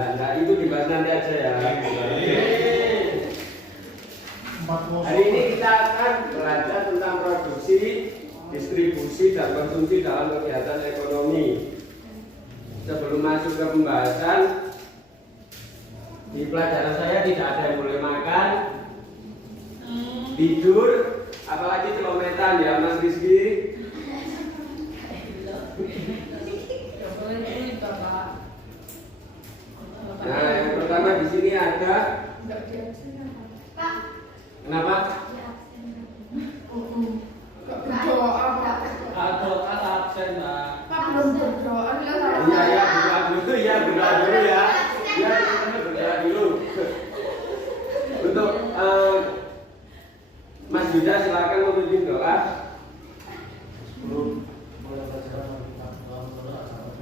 Enggak, itu dibahas nanti aja ya. Hari ini kita akan belajar tentang produksi, distribusi, dan konsumsi dalam kegiatan ekonomi. Sebelum masuk ke pembahasan, di pelajaran saya tidak ada yang boleh makan, tidur, apalagi celometan ya Mas Rizky. Nah, yang pertama di sini ada. Kenapa? Doa absen, Pak. Iya ya, berdoa dulu ya, berdoa dulu ya. Ya, kita berdoa dulu. Untuk Mas Yuda silakan memimpin doa. Mulai pelajaran kita doa sama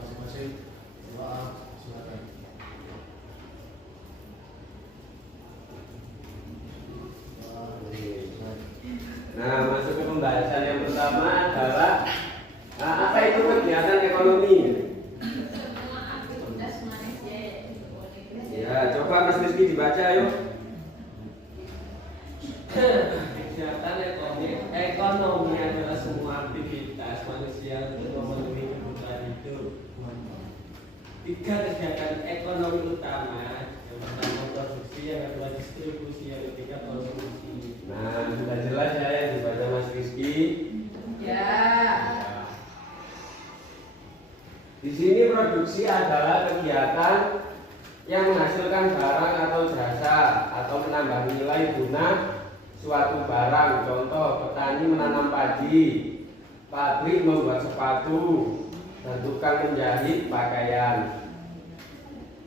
masing-masing. Doa silakan. Nah, masuk ke pembahasan yang pertama adalah apa itu kegiatan ekonomi? Ya, coba Mas Rizky dibaca yuk. Kegiatan ekonomi adalah semua aktivitas manusia untuk memenuhi kebutuhan hidup. 3 kegiatan ekonomi utama, yang pertama produksi, yang kedua distribusi, yang ketiga konsumsi. Nah, sudah jelas ya yang dibaca Mas Rizky. Ya. Di sini produksi adalah kegiatan yang menghasilkan barang atau jasa atau menambah nilai guna suatu barang. Contoh, petani menanam padi, pabrik membuat sepatu, dan tukang menjahit pakaian.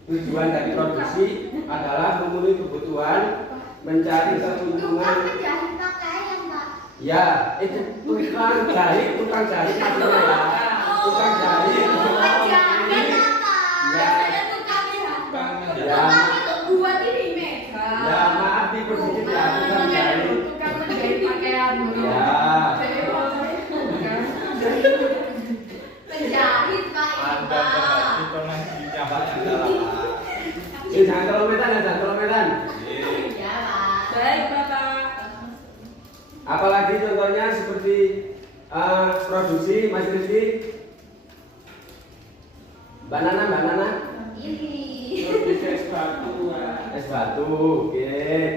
Tujuan dari produksi adalah memenuhi kebutuhan, mencari keuntungan. Menjahit pakaian, Pak. Ya, itu tukang jahit maksudnya ya. Tukang jahit. Tukang jahit apa? Ya. Ada tukang jahit. Ya. Tukang itu buat ini meja. Ya, maaf dipersedikit ya, tukang jahit. Tukang menjahit pakaian. Ya. Jadi kalau saya bukan. Menjahit, Pak. Anda berarti pengajinya Pak adalah Pak. Jangan kelometan ya, jangan kelometan. Ya, Pak. Baik, Bapak. Apalagi contohnya seperti produksi Mas Rizky. Mbak Nana. Ini. Produksi es batu, Pak. Es batu, oke,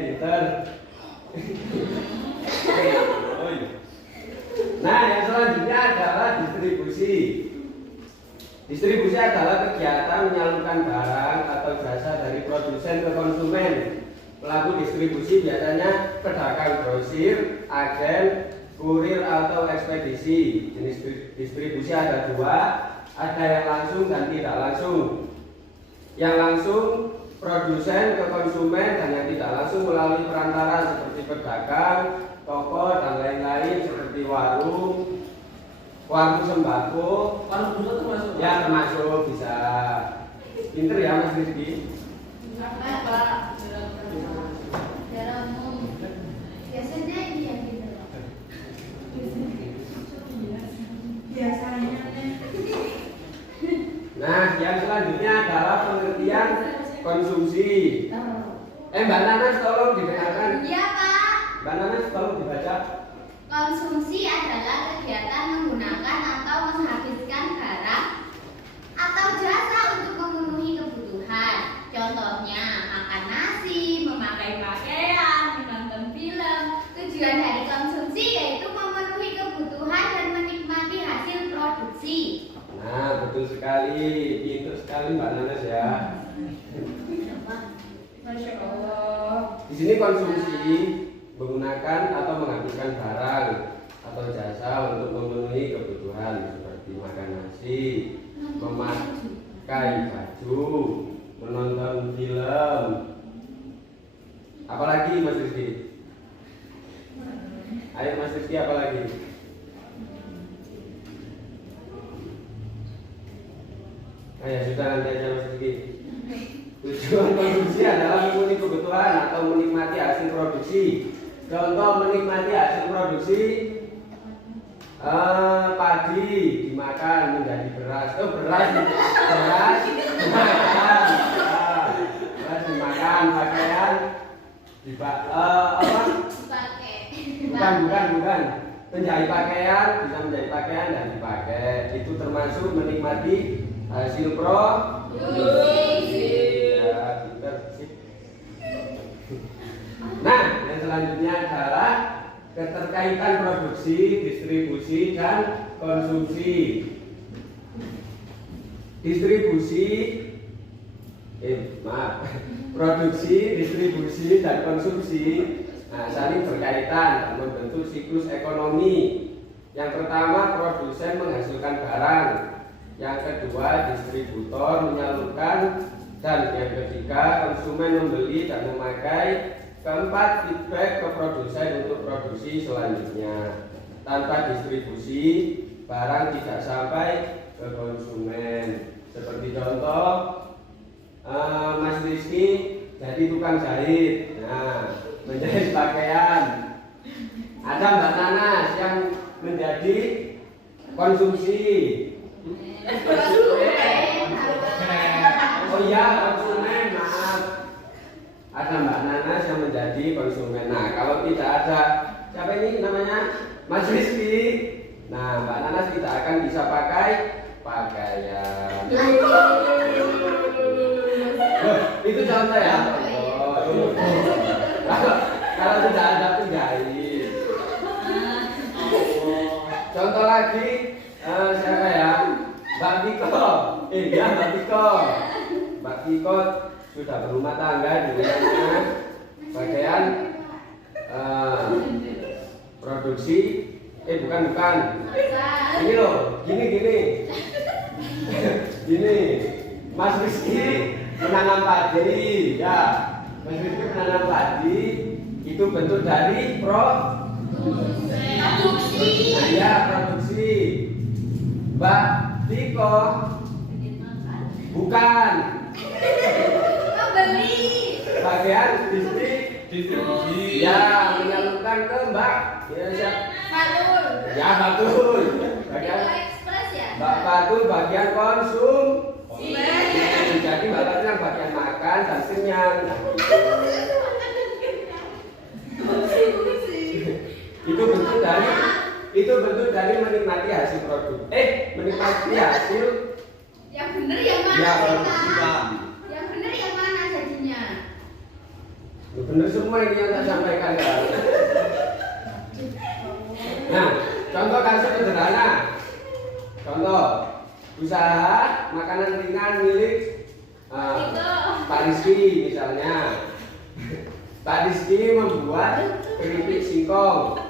pinter. Nah, yang selanjutnya adalah distribusi. Distribusi adalah kegiatan menyalurkan barang atau jasa dari produsen ke konsumen. Pelaku distribusi biasanya pedagang grosir, agen, kurir atau ekspedisi. Jenis distribusi ada 2, ada yang langsung dan tidak langsung. Yang langsung produsen ke konsumen dan yang tidak langsung melalui perantara seperti pedagang, toko dan lain-lain seperti warung sembako. Warung buka termasuk? Ya termasuk bisa. Pinter ya Mas Rizky. Pak. Dalam umum. Biasanya iya gitu. Biasanya. Nah, yang selanjutnya adalah pengertian konsumsi. Mbak Nanas tolong didengarkan. Iya, Pak. Mbak Nanas tolong dibaca. Konsumsi adalah kegiatan menggunakan atau menghabiskan barang atau jasa untuk memenuhi kebutuhan. Contohnya, makan nasi, memakai pakaian, menonton film. Tujuan dari konsumsi yaitu memenuhi kebutuhan dan menikmati hasil produksi. Nah, betul sekali. Pinter sekali Mbak Nanas ya. Masya Allah. Di sini konsumsi menggunakan atau menghabiskan barang atau jasa untuk memenuhi kebutuhan seperti makan nasi, memakai baju, menonton film. Apalagi Mas Rizky? Ayo Mas Rizky, apalagi? Ayo sudah nanti aja Mas Rizky. Tujuan konsumsi adalah memenuhi kebutuhan atau menikmati hasil produksi. Contoh menikmati hasil produksi Padi dimakan menjadi beras. Beras dimakan. Beras dimakan, pakaian Dipakai. bukan. Menjahit pakaian bisa menjahit pakaian dan dipakai. Itu termasuk menikmati hasil produksi. Ya, pinter sih. Nah, yang selanjutnya adalah keterkaitan produksi, distribusi, dan konsumsi. Produksi, distribusi, dan konsumsi saling berkaitan membentuk siklus ekonomi. Yang pertama, produsen menghasilkan barang. Yang kedua, distributor menyalurkan, dan yang ketiga, konsumen membeli dan memakai. Keempat, feedback ke produsen untuk produksi selanjutnya. Tanpa distribusi, barang tidak sampai ke konsumen. Seperti contoh, Mas Rizky jadi tukang jahit, menjahit pakaian. Ada Mbak Nanas yang menjadi konsumsi. Oh iya, konsumen, maaf. Ada Mbak Nanas yang menjadi konsumen. Nah, kalau tidak ada, siapa ini namanya? Mas Rizky. Nah, Mbak Nanas tidak akan bisa pakai pakaian. Itu contoh ya. Kalau tidak ada penjahit. Contoh lagi, siapa ya? Mbak Piko. Ya Mbak Piko. Mbak Piko sudah berumah tangga dengannya pakaian produksi. Bukan. Ini loh, gini. Mas Rizky menanam padi, ya. Mas Rizky menanam padi itu bentuk dari produksi. Nah, ya, produksi. Mbak Tiko bukan. Membeli. Bagian distribusi. Ya, menyalurkan ke Mbak. Ya, siap. Fatul. Ya, betul. Bagian Itu ekspres ya. Mbak Fatul bagian konsum. Iya. Jadi Mbak Fatul yang bagian makan dan kenyang. Itu bentuk dari menikmati hasil produk. Menikmati hasil. Yang bener yang mana Ya, sih, produksi, Kak? Pak. Yang bener yang mana jadinya? Benar semua ini yang saya sampaikan ya. Nah, contoh kasus sederhana. Contoh usaha makanan ringan milik Pak Rizky misalnya. Pak Rizky membuat keripik singkong,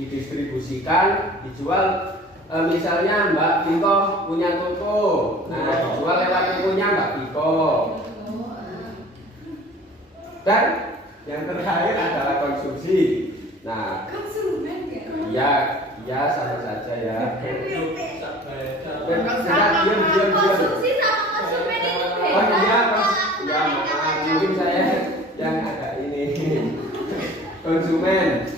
didistribusikan, dijual. Misalnya Mbak Piko punya toko, nah dijual lewat tokonya Mbak Piko. Dan yang terakhir adalah konsumsi. Nah, Konsumen ya sama saja ya. Konsumsi sama konsumen itu beda. Oh iya, Tolak maaf, mungkin saya yang agak ini konsumen.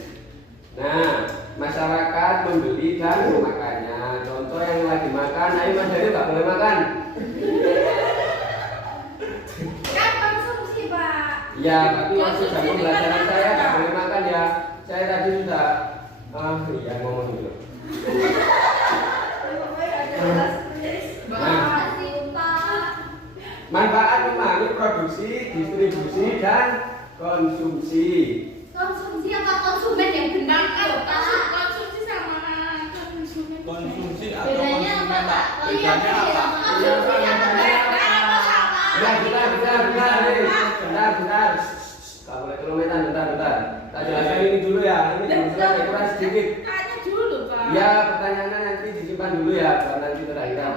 Nah, masyarakat membeli dan memakannya. Contoh yang lagi makan, ayo Mas Dari nggak boleh makan. Kan konsumsi, Pak. Ya, tapi waktu jam pembelajaran saya nggak boleh makan ya. Saya tadi sudah, ngomong dulu. Makasih, Pak. Manfaat memahami produksi, distribusi, dan konsumsi. Konsumsi apa konsumen yang benar kan, Pak? Konsumsi sama konsumen. Konsumsi atau Bedanya apa, konsumen, Pak? Pak? Bedanya apa? Konsumsi apa? Bentar. Gak boleh kilometer, bentar. Tak jelaskan ini dulu ya. Ini belum selesai, kurang sedikit. Tanya dulu, Pak. Ya, pertanyaannya nanti disimpan dulu ya, bukan nanti terakhir. Mau.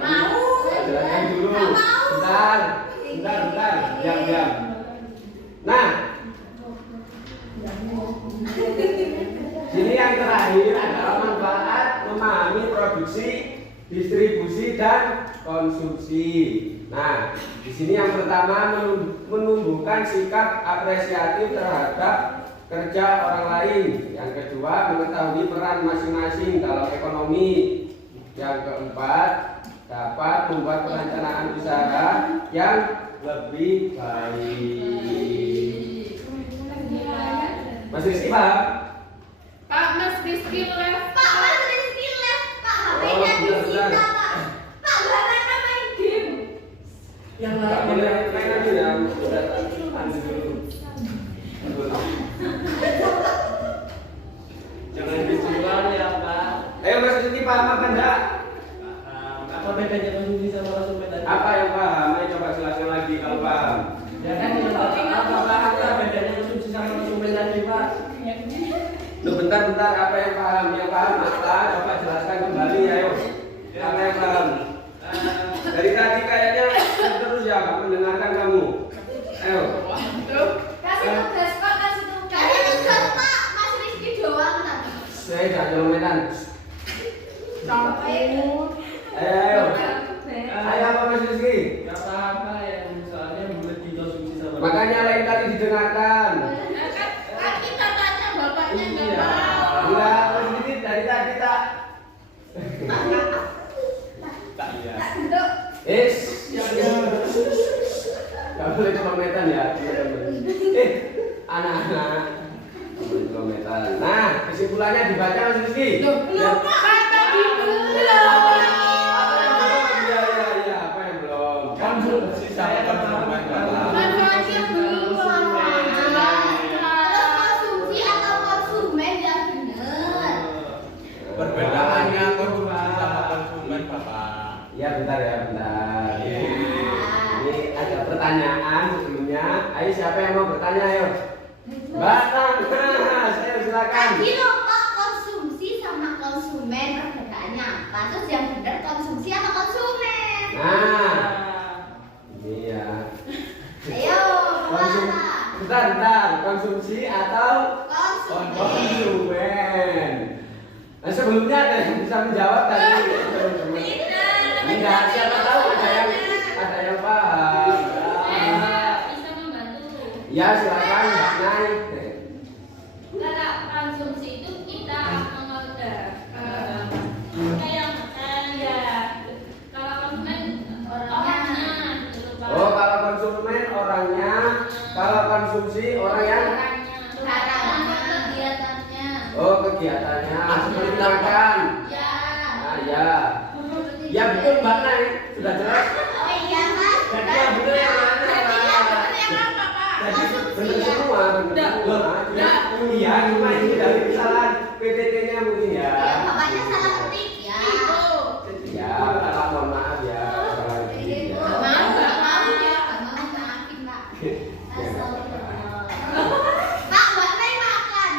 Tak jelaskan dulu. Nggak mau. Bentar. Diam. Nah, ini yang terakhir adalah manfaat memahami produksi, distribusi, dan konsumsi. Nah, di sini yang pertama menumbuhkan sikap apresiatif terhadap kerja orang lain. Yang kedua, mengetahui peran masing-masing dalam ekonomi. Yang keempat, dapat membuat perencanaan usaha yang lebih baik. Mas Rizky paham? Pak Mas Rizky left. Pak Mas Rizky left. Pak Oh, HP-nya disita, benar. Pak. Pak Banana main game. Yang Nggak lain boleh main lagi ya. Udah lanjut dulu. jangan dijual ya Pak. Ayo Mas Rizky paham apa enggak? Apa bedanya konsumsi sama konsumen tadi? Apa yang paham? Ayo coba jelaskan lagi kalau paham. Ya kan apa bedanya konsumsi sama konsumen tadi Pak? Loh, bentar, apa yang paham? Yang paham apa? Coba jelaskan kembali, ayo. Apa yang paham? Dari tadi kayaknya terus ya, nggak mendengarkan kamu. Ayo. Kasih tugas, Pak. Kasih tugas, Pak. Mas Rizky doang tadi. Saya jangan nyolometan. Ayo. Ayo apa Mas Rizky? Gak apa-apa ya, soalnya buat dikonsumsi sama. Makanya lain kali didengarkan. Kan kita tanya bapaknya nggak Iya. mau. Enggak, Mas Rizky dari tadi tak. Tak iya. Duduk. Gak boleh nyolometan ya, teman-teman. Anak-anak. Gak boleh nyolometan. Nah, kesimpulannya dibaca Mas Rizky. Loh, belum Pak, tadi belum. Iya, apa yang belum? Konsumsi sama konsumen Bapak. Manfaatnya belum. Terus konsumsi atau konsumen yang benar. Perbedaannya konsumsi sama konsumen Bapak. Iya, bentar ya, bentar. Iya. Ini ada pertanyaan sebelumnya. Ayo siapa yang mau bertanya, ayo. Mbak Tana, saya silakan. Tadi loh Pak, konsumsi sama konsumen perbedaannya apa? Terus yang benar konsumsi atau konsumen? Nah, ini ya. Ayo, Bapak. Bentar, konsumsi atau Konsumen. konsumen. Nah, sebelumnya ada yang bisa menjawab tadi, teman-teman. Enggak, siapa tahu ada yang paham. Bisa membantu. Ya, silakan Mbak Nay. Kalau konsumsi itu kita mengorder kayak makan ya. Kalau konsumen orangnya gitu Pak. Oh, kalau konsumen orangnya, kalau konsumsi orang yang Caranya, kegiatannya. oh kegiatannya seperti makan. Ya. Ah ya, ya betul Mbak Nay, sudah jelas. Oh iya Mas. Jadi yang betul yang mana? Jadi yang benar yang apa Pak? Jadi benar semua, benar semua. Iya, cuma ini dari kesalahan PTT-nya mungkin ya. Ya, bapaknya salah ketik ya. Itu. Ya, Bapak mohon maaf ya. Kesalahan ketik ya. Maaf, Pak. Maaf ya. Maaf, maafin Pak. Astagfirullah. Pak, Mbak Nay makan.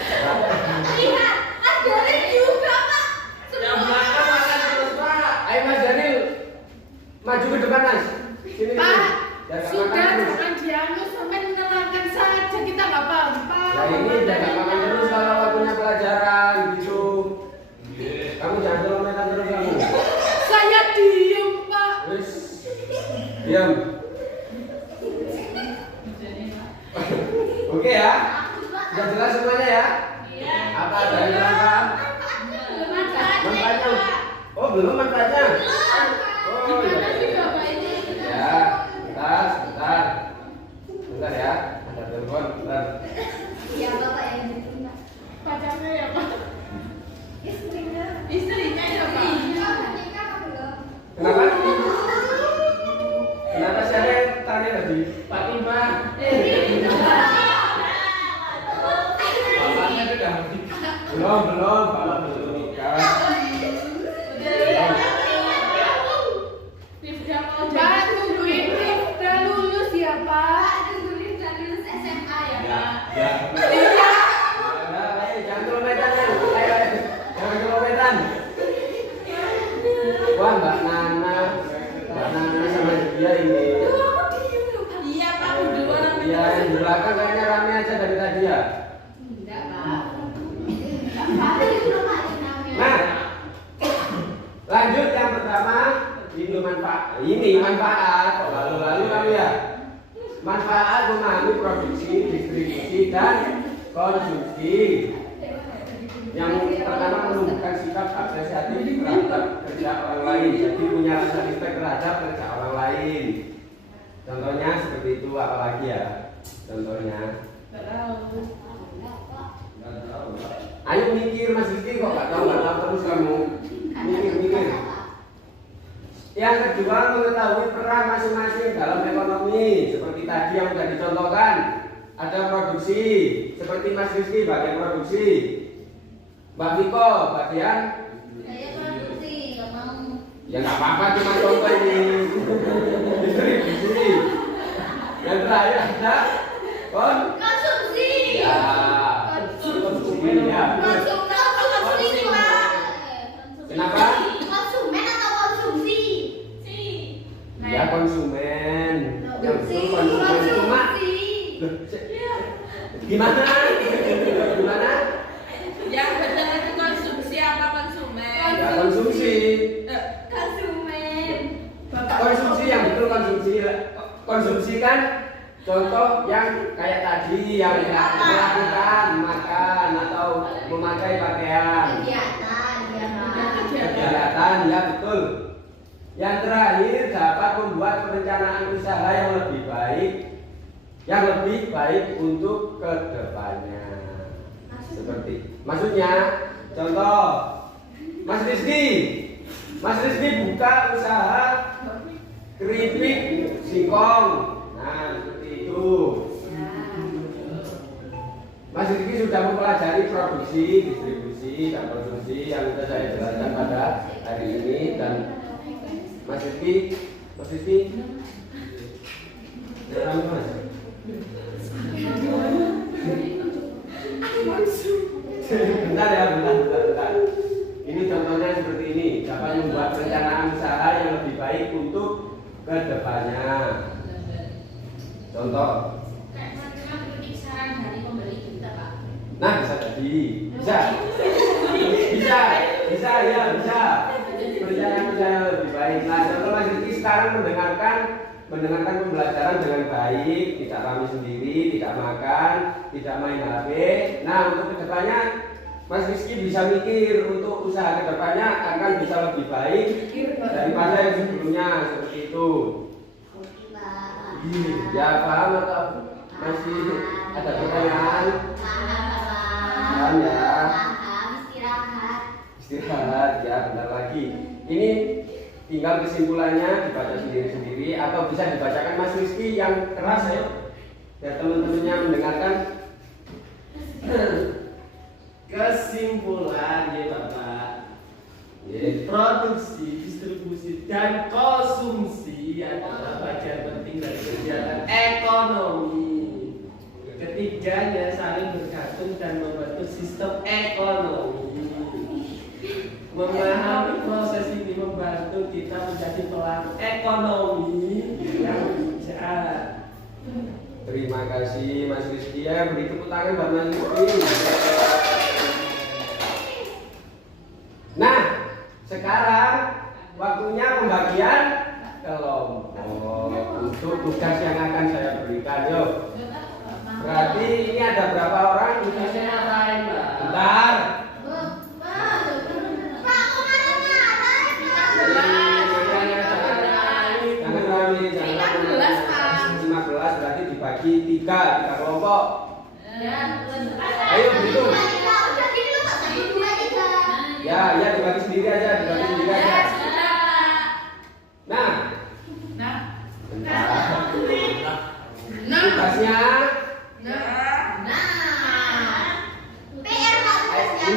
Lihat, Mas Dori juga Pak. Yang makan terus Pak. Ayo Mas Daniel, maju ke depan Mas. Sini. Pak, Jaga sudah makan terus. jangan dianu sampai menerangkan saja kita nggak paham Pak. Nah ini jaga makan terus kalau waktunya pelajaran gitu. Kamu jangan nyolometan terus kamu. Saya diem Pak. Wis. Diam. Oke ya. Sudah jelas semuanya ya? Iya. Apa ada yang kurang paham? Belum manfaatnya Manfaatnya? Pak. Oh belum manfaatnya? Oh Gimana iya. sih Bapak ini? Ya, sebentar. Sebentar ya. Ada telepon, sebentar. Ya, Bapak yang gitu, Pak. Pacarnya ya Pak. Istrinya. Istrinya ya Pak. Kamu menikah apa belum? Kenapa? Kenapa saya tanya tadi? Fatimah. Bapaknya sudah menikah. Belum, Bapak belum nikah. Rifda mau Pak, tungguin Rifda lulus ya Pak. Pak, tungguin dan lulus SMA ya, Ya, Pak. ya. Iya. Jangan kilometeran. Ayo, jangan kilometeran. Wah, Mbak Nana sama dia ini. Iya Pak, udah orang Ya, yang di belakang kayaknya rame aja dari tadi ya. Enggak, Pak. Enggak, Pak. Itu Pak namanya. Nah, lanjut yang pertama ini manfaat. Kok lalu-lalu kamu ya? manfaat memahami produksi, distribusi, dan konsumsi. Yang pertama menumbuhkan sikap apresiatif terhadap kerja orang lain, jadi punya rasa respect terhadap kerja orang lain. Contohnya seperti itu, apalagi ya? Contohnya. Ayo mikir Mas Rizky, kok nggak tahu terus kamu mikir. Yang kedua, mengetahui peran masing-masing dalam ekonomi. Seperti tadi yang sudah dicontohkan, ada produksi. Seperti Mas Rizky bagian produksi, Mbak Viko bagian. Saya produksi, nggak mau. Ya nggak apa-apa, cuma contoh ini. Distribusi. Yang terakhir ada Konsumsi. ya. Konsumen ya. Konsumsi, Pak. Kenapa? Konsumen atau konsumsi? Ya konsumen. Yang betul konsumen cuma. Loh, gimana? Gimana? Yang benar itu konsumsi apa konsumen? Ya konsumsi. Konsumen. Konsumsi yang betul konsumsi. Konsumsi kan contoh yang kayak tadi yang melakukan makan atau memakai pakaian. Kegiatan ya betul. Yang terakhir dapat membuat perencanaan usaha yang lebih baik untuk kedepannya. Maksudnya contoh Mas Rizky buka usaha keripik singkong. Nah seperti itu. Mas Rizky sudah mempelajari produksi, distribusi, dan konsumsi yang sudah saya jelaskan pada hari ini. Dan Mas Rizky, dalam Mas. Bentar. Ini contohnya seperti ini, dapat membuat perencanaan usaha yang lebih baik untuk kedepannya. Contoh. Nah, bisa jadi. Bisa. Perencanaan usaha yang lebih baik. Nah, contoh Mas Rizky sekarang mendengarkan pembelajaran dengan baik, tidak rame sendiri, tidak makan, tidak main HP. Nah, untuk kedepannya Mas Rizky bisa mikir untuk usaha kedepannya akan bisa lebih baik daripada yang sebelumnya, seperti itu. Ya paham atau masih ada pertanyaan? Paham ya? Istirahat ya, bentar lagi. Ini tinggal kesimpulannya dibaca sendiri-sendiri atau bisa dibacakan Mas Rizky yang keras ya, biar teman-temannya mendengarkan. Kesimpulan ya Bapak, produksi, distribusi, dan konsumsi adalah bagian penting dari kegiatan ekonomi. Ketiganya saling bergantung dan membentuk sistem ekonomi. Memahami proses ini membantu kita menjadi pelaku ekonomi yang bijak. Terima kasih Mas Rizky ya, beri tepuk tangan buat Mas Rizky. Nah, sekarang waktunya pembagian kelompok untuk tugas yang akan saya berikan. Yuk. Berarti ini ada berapa orang? Tugasnya ngapain, Pak? Bentar. Jangan rame, jangan 15 berarti dibagi 3 kelompok. Ayo berhitung. Ya dibagi sendiri aja, Nah, tugasnya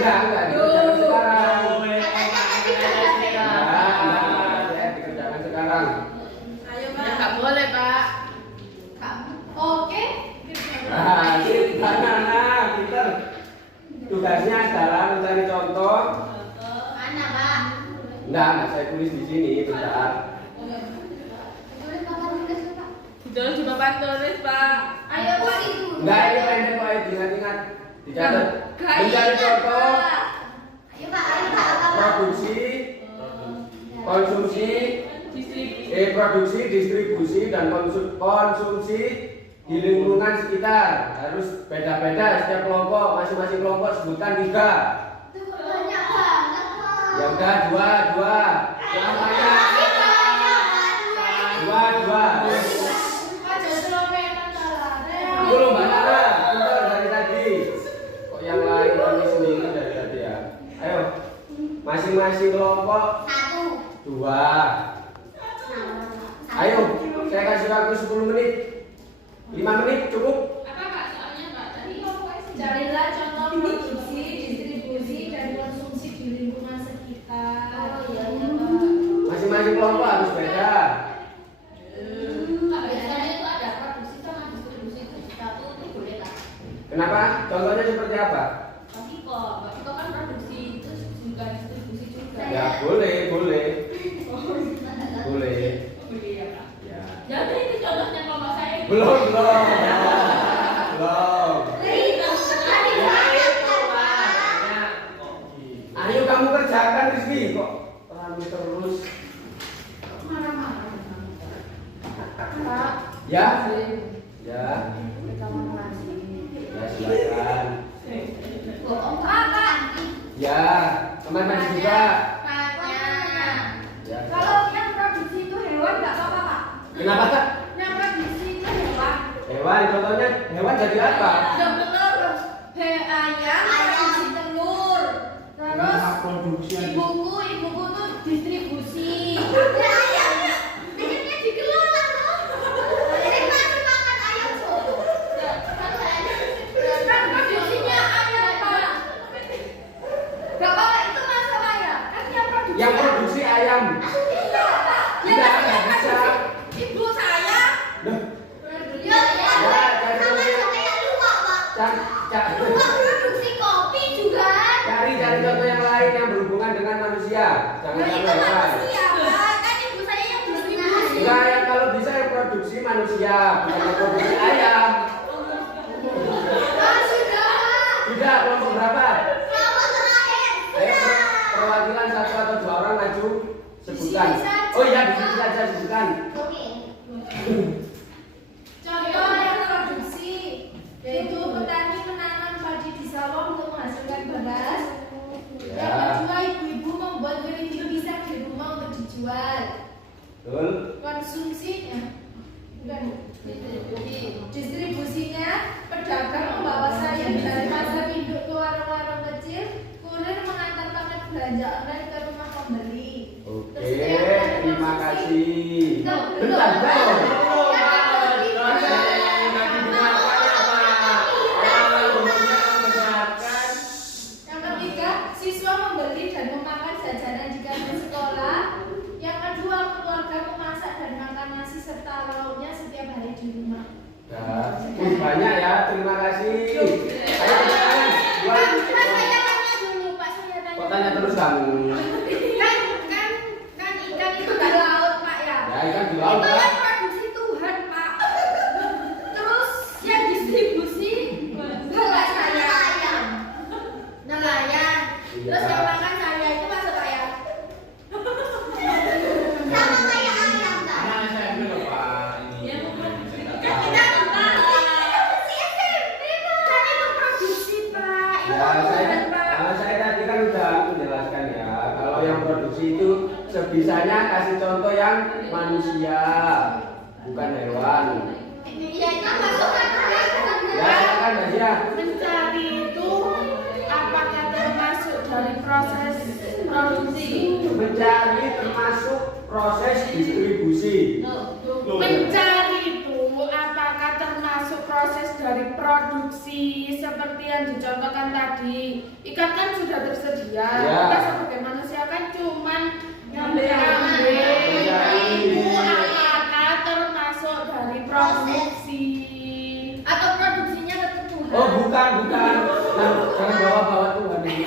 enggak dikerjakan sekarang. Dikerjakan sekarang. Nggak boleh Pak. Oke. Nah, Peter. Tugasnya adalah mencari contoh. Mana, Pak? Enggak, saya tulis di sini, bentar. Tulis di papan tulis Pak. Ayo, Pak, itu. Enggak, ini pendek kok, ingat-ingat. Dicatat. Mencari contoh Ayo, Pak, apa? produksi, konsumsi, Produksi, distribusi, dan konsumsi di lingkungan sekitar harus beda-beda setiap kelompok. Masing-masing kelompok sebutkan 3. Itu banyak banget. Ya udah 2. Yang banyak. 2. Itu loh Mbak Nara, pintar dari tadi. Kok yang lain kami sendiri dari tadi ya? Ayo, masing-masing kelompok 2. Ayo, saya kasih waktu 10 menit. 5 menit cukup. Carilah contoh produksi, distribusi, dan konsumsi di lingkungan sekitar. Oh, iya, iya, Masing-masing kelompok harus beda. Biasanya itu ada produksi sama distribusi itu satu itu boleh tak? Kenapa? Contohnya seperti apa? Bagi kok kan produksi itu juga distribusi juga. Ya boleh. Ya. Jadi itu contohnya kelompok saya. Belum. Ayo kamu kerjakan Rizky. Kok rame terus? Ya. Ya. Ya silakan. Ya, teman-teman juga. Ya. Kalau yang produksi itu hewan nggak apa-apa Pak? Kenapa Kak? Yang produksi itu hewan. Hewan, contohnya hewan jadi apa? Yang telur, ayam produksi telur. Terus ibuku tuh distribusi. Ayamnya dikelola loh. Ini masih makan ayam solo. Kan produksinya ayam Pak. Gak apa-apa itu masalah ya. Kan yang produksi. Yang produksi ayam. Tidak, Tidak bisa. Ibu saya. Loh, Ya, sama kayak luwak, Pak. Luwak produksi kopi juga. cari contoh yang lain yang berhubungan dengan manusia. Jangan Nah, itu hewan. manusia, Pak. Kan ibu saya yang distribusi. Enggak, yang kalau bisa yang produksi manusia, bukan yang produksi ayam. Sudah. Tidak, kelompok berapa? Kelompok terakhir. Ayo perwakilan 1 atau 2 orang maju sebutkan. Di sini saja. Oh iya, di sini saja sebutkan. Oke. Contoh yang produksi yaitu petani menanam padi di sawah untuk menghasilkan beras. Ya. Yang kedua, ibu-ibu membuat keriting pisang di rumah untuk dijual. Betul. Konsumsinya, bukan distribusinya, pedagang membawa sayur dari pasar induk ke warung-warung kecil, kurir mengantar paket belanja online ke rumah pembeli. Oke, terima kasih. Belum. Bentar, belum. Yang ketiga, siswa membeli dan memakan jajanan di kantin sekolah. Yang kedua, keluarga memasak dan makan nasi serta lauknya setiap hari di rumah. Ya, banyak ya, terima kasih. Ayo tangan, dua. Pak, saya tanya dulu, Pak, saya tanya. Kok tanya terus kamu? Kan ikan itu di laut, Pak ya. Ya, ikan di laut, Itu Pak. yang produksi Tuhan, Pak. Terus yang distribusi bapak saya. Nelayan. Terus Iya. yang makan saya itu masuk Pak ya. Sama kayak ayam, Kak. Anak SMP loh Pak. Ini. Kan kita produksi SMP, Pak. Kan itu produksi, Pak. Itu Ya, Tuhan, Pak. saya tadi kan udah menjelaskan ya. Kalau yang produksi itu sebisanya kasih contoh yang manusia, bukan hewan. Ya, itu masuk kan ayam. Ya, silakan Mbak Zia. Mencari itu apakah termasuk dari proses produksi? Mencari termasuk proses distribusi. Mencari itu apakah termasuk proses dari produksi seperti yang dicontohkan tadi? Ikan kan sudah tersedia. Ya. Kita sebagai manusia kan cuman Mencari. Itu apakah termasuk dari produksi? Atau produksinya tetap Tuhan? Oh, bukan. Jangan bawa-bawa Tuhan ini.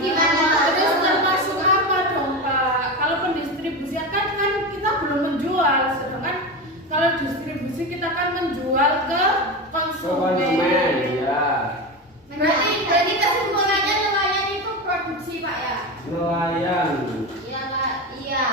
Gimana? Terus termasuk apa dong Pak? Kalau pendistribusian kan kita belum menjual, sedangkan kalau distribusi kita kan menjual ke konsumen. Konsumen, ya. Berarti kesimpulannya nelayan itu produksi Pak ya? Nelayan. Iya, Pak. Iya.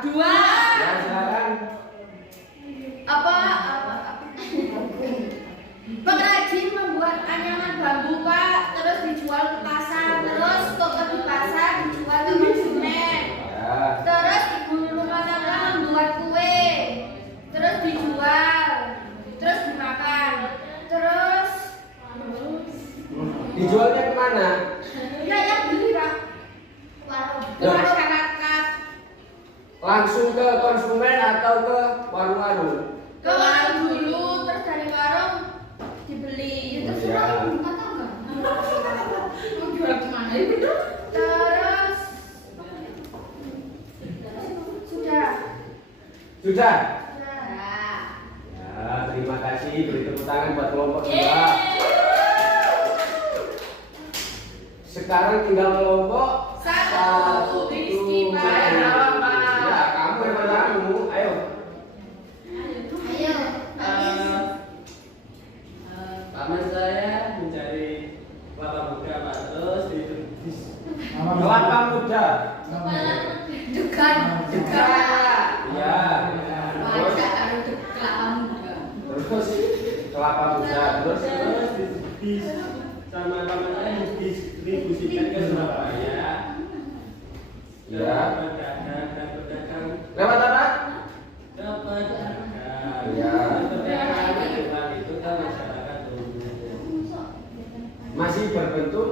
Dua. Ya silakan. Apa? Pengrajin membuat anyaman bambu Pak, terus dijual ke pasar, terus kok di pasar dijual ke konsumen. Ya. Terus ibu rumah tangga membuat kue, terus dijual, terus dimakan, terus Dijualnya kemana? ya yang beli Pak ke masyarakat, Langsung ke konsumen atau ke warung-warung? ke warung dulu, terus dari warung dibeli, terus Ya. Rumah tangga. mau jual kemana itu? Terus sudah. Sudah. Sudah. Ya, terima kasih. Beri tepuk tangan buat kelompok Yeay. 2. Sekarang tinggal kelompok Satu. Rizky Pak. Saya jawab, Pak. Ya, kamu yang kamu. Ayo. Ayo, Batis. Paman saya mencari kelapa muda Pak, terus di Kelapa muda. Degan. Ya. Terus, harus kelapa muda. terus kelapa muda. Terus sama paman saya didistribusikan ke Surabaya. Ya. Pedagang Lewat apa? dapat Ya. pedagang itu kan masyarakat umum. Masih berbentuk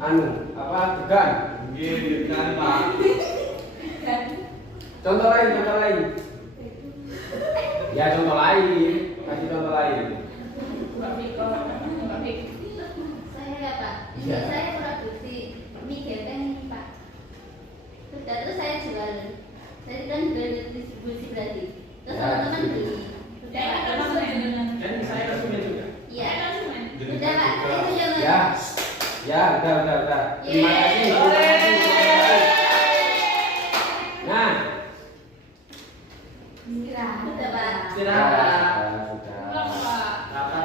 apa? Degan. Iya, kan Pak. Contoh lain. Ya, contoh lain. Kasih contoh lain. Mbak Viko. Saya ya Pak. Ini Iya. saya produksi mie gepeng ini Pak. Sudah terus saya jual. Saya kan jual distribusi berarti. Terus Ya, teman-teman beli. Ya, Sudah Pak. Dan saya konsumen juga. Iya. Sudah Pak. Itu jangan. Ya. Ya, udah. Terima kasih. Terima kasih. Nah, Sudah Pak. Istirahat. Sudah. Lapar Pak. Lapar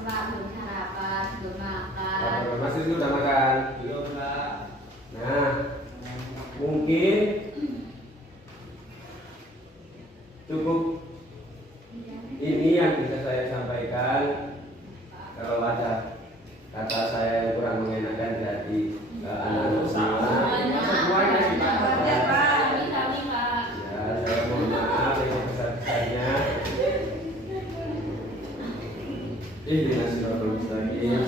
Pak. Belum sarapan. Belum makan. Masih sudah makan. Belum Pak. Nah, mungkin cukup ini yang bisa saya sampaikan. Kalau ada kata saya yang kurang mengenakan di hati anak-anak semua, Semuanya sih Pak. ya saya mohon maaf yang besar-besarnya. Ini nasi roti mustaqim,